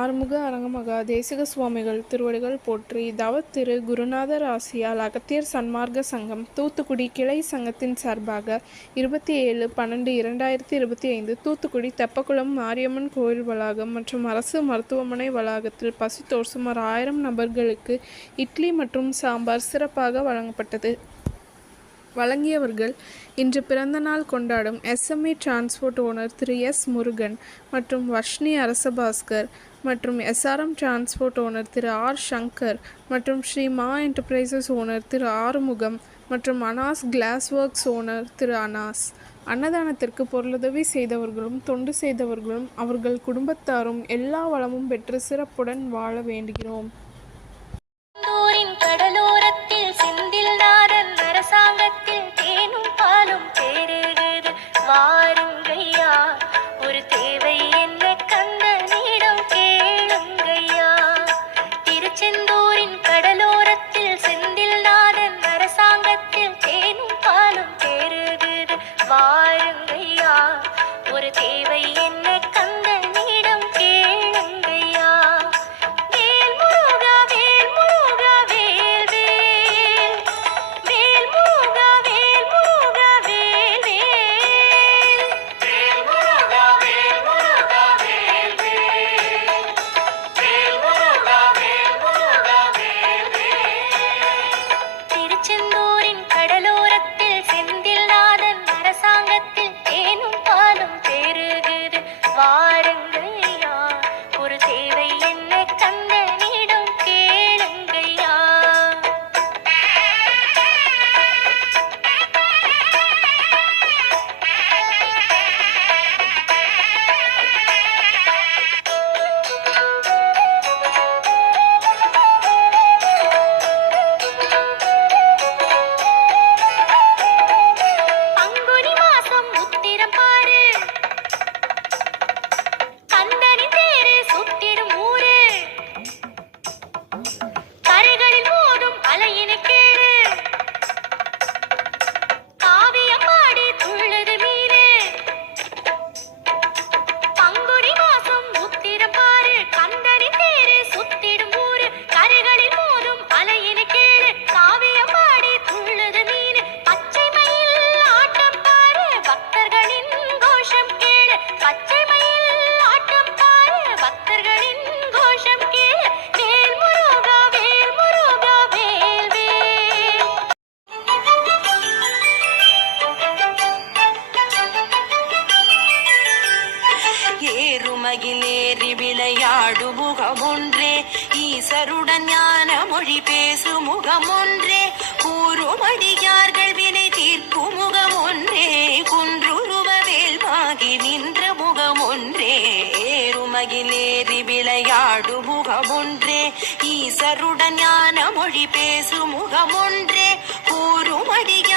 ஆறுமுக அரங்கமகா தேசிக சுவாமிகள் திருவடிகள் போற்றி. தவத்திரு குருநாதர் ஆசியால் அகத்தியர் சன்மார்க்க சங்கம் தூத்துக்குடி கிளை சங்கத்தின் சார்பாக 27/12/2025 தூத்துக்குடி தெப்பக்குளம் மாரியம்மன் கோயில் வளாகம் மற்றும் அரசு மருத்துவமனை வளாகத்தில் பசித்தோர் சுமார் 1000 நபர்களுக்கு இட்லி மற்றும் சாம்பார் சிறப்பாக வழங்கப்பட்டது. வழங்கியவர்கள் இன்று பிறந்தநாள் கொண்டாடும் எஸ்எம்இ டிரான்ஸ்போர்ட் ஓனர் திரு எஸ் முருகன் மற்றும் வர்ஷினி அரசபாஸ்கர் மற்றும் எஸ்ஆர்எம் டிரான்ஸ்போர்ட் ஓனர் திரு ஆர் சங்கர் மற்றும் ஸ்ரீ மா என்டர்பிரைசஸ் ஓனர் திரு ஆறுமுகம் மற்றும் அனாஸ் கிளாஸ் ஒர்க்ஸ் ஓனர் திரு அனாஸ். அன்னதானத்திற்கு பொருளுதவி செய்தவர்களும் தொண்டு செய்தவர்களும் அவர்கள் குடும்பத்தாரும் எல்லா வளமும் பெற்று சிறப்புடன் வாழ வேண்டுகிறோம். கடலோரத்தில் செந்தில் நாதன் அரசாங்கத்தில் தேனும் பாலும் பெருகுது வாருங்கய்யா, ஒரு தேவை என்ன கந்தனிடம் கேளுங்கய்யா. திருச்செந்தூரின் கடலோரத்தில் செந்தில் நாதன் அரசாங்கத்தில் தேனும் பாலும் பெருகுது வாருங்கய்யா, ஒரு தேவை என்ன கந்தனிடம் கேளுங்கய்யா. திருச்செந்தூரின் கடலோரத்தில் செந்தில் நாதன் அரசாங்கத்தில் தேனும் பாலும் பெருகுது வாருங்கய்யா, ஒரு தேவை என்ன கந்தனிடம் கேளுங்கய்யா. பங்குனி மாசம் உத்திரம் பாரு, கந்தனி தேரு சுத்திடும் ஊரு, கரைகளில் மோதும் அலையினை கேளு, காவியம் பாடி துள்ளுது மீனு. பங்குனி மாசம் உத்திரம் பாரு, கந்தனி தேரு சுத்திடும் ஊரு, கரைகளில் மோதும் அலையினை கேளு, காவியம் பாடி துள்ளுது மீனு. பச்சை மயில் ஆட்டம் பாரு, பக்தர்களின் கோஷம் கேளு, பச்சை மயில் ஆட்டம் பாரு, பக்தர்களின் கோஷம் கேளு. வேல் முருகா வேல் முருகா வேல் வேல். ஏறுமகிலேறி விளையாடு முகமொன்றே, ஈசருடன் ஞான மொழி பேசு முகமொன்றே, கூறுமடியார்கள் வினை தீர்க்கும் முகமொன்றே, குன்றுருவ வேல்வாகி நின்ற முகமொன்றே. ஏறுமகிலேறி விளையாடு முகமொன்றே, ஈசருடன் ஞான மொழி பேசு முகமொன்றே, கூறுமடியார்கள்